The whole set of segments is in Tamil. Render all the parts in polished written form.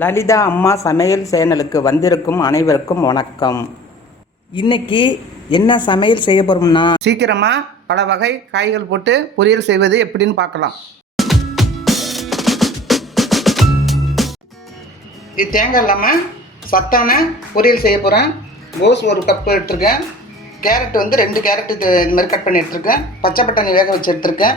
லலிதா அம்மா சமையல் சேனலுக்கு வந்திருக்கும் அனைவருக்கும் வணக்கம். இன்னைக்கு என்ன சமையல் செய்ய போகிறோம்னா, சீக்கிரமாக பல வகை காய்கள் போட்டு பொரியல் செய்வது எப்படின்னு பார்க்கலாம். இது தேங்காய் இல்லாமல் சத்தான பொரியல் செய்ய போகிறேன். கோஸ் ஒரு கப்பு எடுத்துருக்கேன். கேரட் வந்து 2 கேரட்டு இந்த மாதிரி கட் பண்ணி எடுத்துருக்கேன். பச்சை பட்டாணி வேக வச்சு எடுத்துருக்கேன்.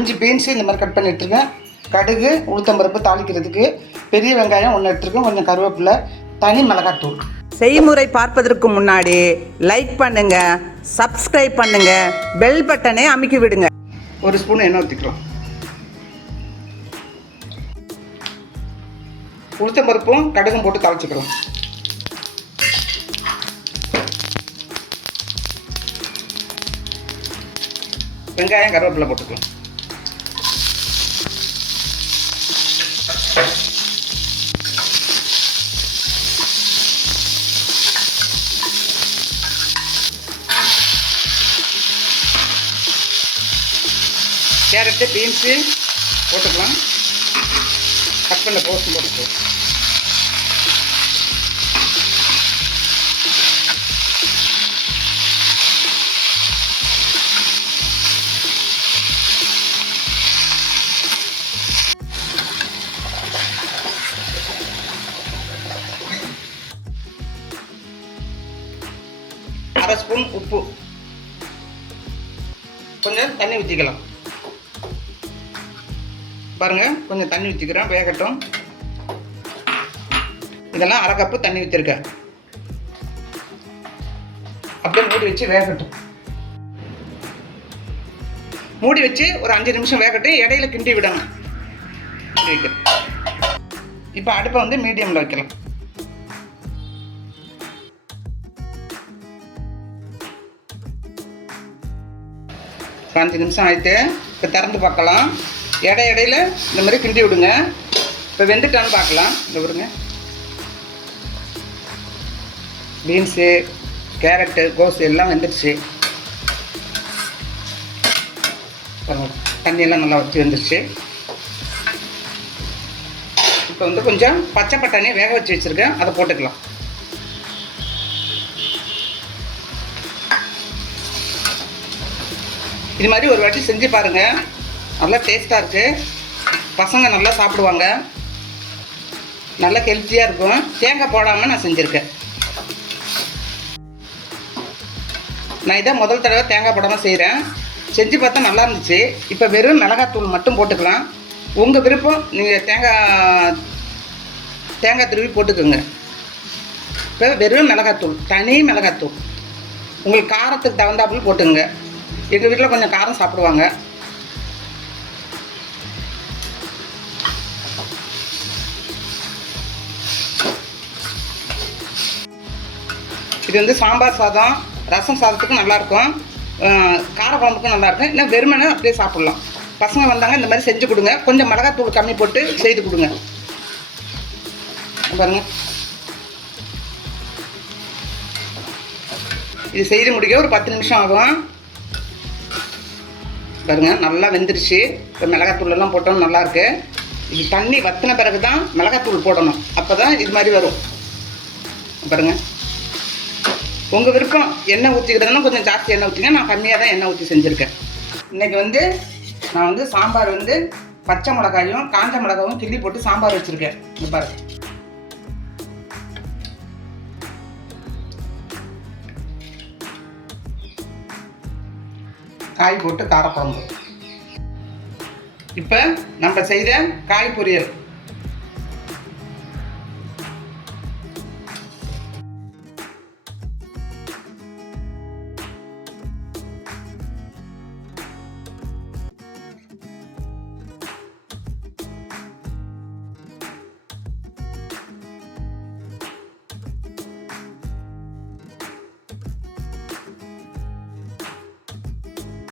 5 பீன்ஸு இந்த மாதிரி கட் பண்ணி எடுத்துருக்கேன். கடுகு, உளுத்தம்பருப்பு தாளிக்கிறதுக்கு பெரிய வெங்காயம் 1 எடுத்துருக்கேன். கொஞ்சம் கருவேப்பிலை, தனி மிளகாத்தூள். செய்முறை பார்ப்பதற்கு முன்னாடி லைக் பண்ணுங்க, சப்ஸ்கிரைப் பண்ணுங்க, பெல் பட்டனை அமுக்கி விடுங்க. 1 ஸ்பூன் எண்ணெய் ஊற்றிக்கிறோம். உளுத்தம்பருப்பும் கடுகும் போட்டு தாளிச்சுக்கிறோம். வெங்காயம் கருவேப்பிலை போட்டுக்கலாம். கேரட்டு, பீன்ஸு போட்டுக்கலாம். கட் பண்ண கோஸும் போட்டுக்கலாம். அரை ஸ்பூன் உப்பு, கொஞ்சம் தண்ணி ஊற்றிக்கலாம். பாருங்கள், கொஞ்சம் தண்ணி ஊற்றிக்கிறேன், வேகட்டும். இதெல்லாம் அரை கப்பு தண்ணி ஊற்றிருக்கேன். அப்படியே மூடி வச்சு வேகட்டும். மூடி வச்சு ஒரு 5 நிமிஷம் வேகட்டும். இடையில கிண்டி விடணும். மூடி வைக்கிறேன். இப்போ அடுப்பை வந்து மீடியமில் வைக்கலாம். இப்போ 5 நிமிஷம் ஆகிட்டு இப்போ திறந்து பார்க்கலாம். இடையில இந்த மாதிரி கிண்டி விடுங்க. இப்போ வெந்துட்டான்னு பார்க்கலாம். இந்த விடுங்க, பீன்ஸு, கேரட்டு, கோஸ் எல்லாம் வெந்துடுச்சு. தண்ணியெல்லாம் நல்லா வச்சு வெந்துடுச்சு. இப்போ வந்து கொஞ்சம் பச்சை பட்டாணியை வேக வச்சு வச்சுருக்கேன், அதை போட்டுக்கலாம். இது மாதிரி ஒரு வாட்டி செஞ்சு பாருங்கள், நல்லா டேஸ்ட்டாக இருக்குது. பசங்க நல்லா சாப்பிடுவாங்க, நல்லா ஹெல்த்தியாக இருக்கும். தேங்காய் போடாமல் நான் செஞ்சுருக்கேன். நான் இதை முதல் தடவை தேங்காய் போடாமல் செய்கிறேன். செஞ்சு பார்த்தா நல்லா இருந்துச்சு. இப்போ வெறும் மிளகாத்தூள் மட்டும் போட்டுக்கலாம். உங்கள் விருப்பம், நீங்கள் தேங்காய் துருவி போட்டுக்கோங்க. இப்போ வெறும் மிளகாத்தூள், தனி மிளகாத்தூள், உங்களுக்கு காரத்துக்கு தகுந்தாப்புல போட்டுங்க. எங்கள் வீட்டில் கொஞ்சம் காரம் சாப்பிடுவாங்க. இது வந்து சாம்பார் சாதம், ரசம் சாதத்துக்கும் நல்லாயிருக்கும், கார குழம்புக்கும் நல்லாயிருக்கும். இல்லை வெறுமனே அப்படியே சாப்பிட்லாம். பசங்க வந்தாங்க இந்த மாதிரி செஞ்சு கொடுங்க. கொஞ்சம் மிளகாத்தூள் கம்மி போட்டு செய்து கொடுங்க. பாருங்க, இது செய்து முடிக்க ஒரு 10 நிமிஷம் ஆகும். பாருங்க, நல்லா வெந்துருச்சு. இப்போ மிளகாத்தூளெல்லாம் போட்டோம், நல்லாயிருக்கு. இது தண்ணி வற்றின பிறகு தான் மிளகாத்தூள் போடணும். அப்போ தான் இது மாதிரி வரும். பாருங்கள், உங்கள் விருப்பம். எண்ணெய் ஊற்றிக்கிறதுனா கொஞ்சம் ஜாஸ்தி எண்ணெய் ஊற்றிங்க. நான் கம்மியாக தான் எண்ணெய் ஊற்றி செஞ்சுருக்கேன். இன்றைக்கி வந்து நான் வந்து சாம்பார் வந்து பச்சை மிளகாயும் காஞ்ச மிளகாயும் கிள்ளி போட்டு சாம்பார் வச்சுருக்கேன். இது பாருங்க, காய் போட்டு காரக்குழம்பு. இப்போ நம்ம செய்த காய் பொரியல்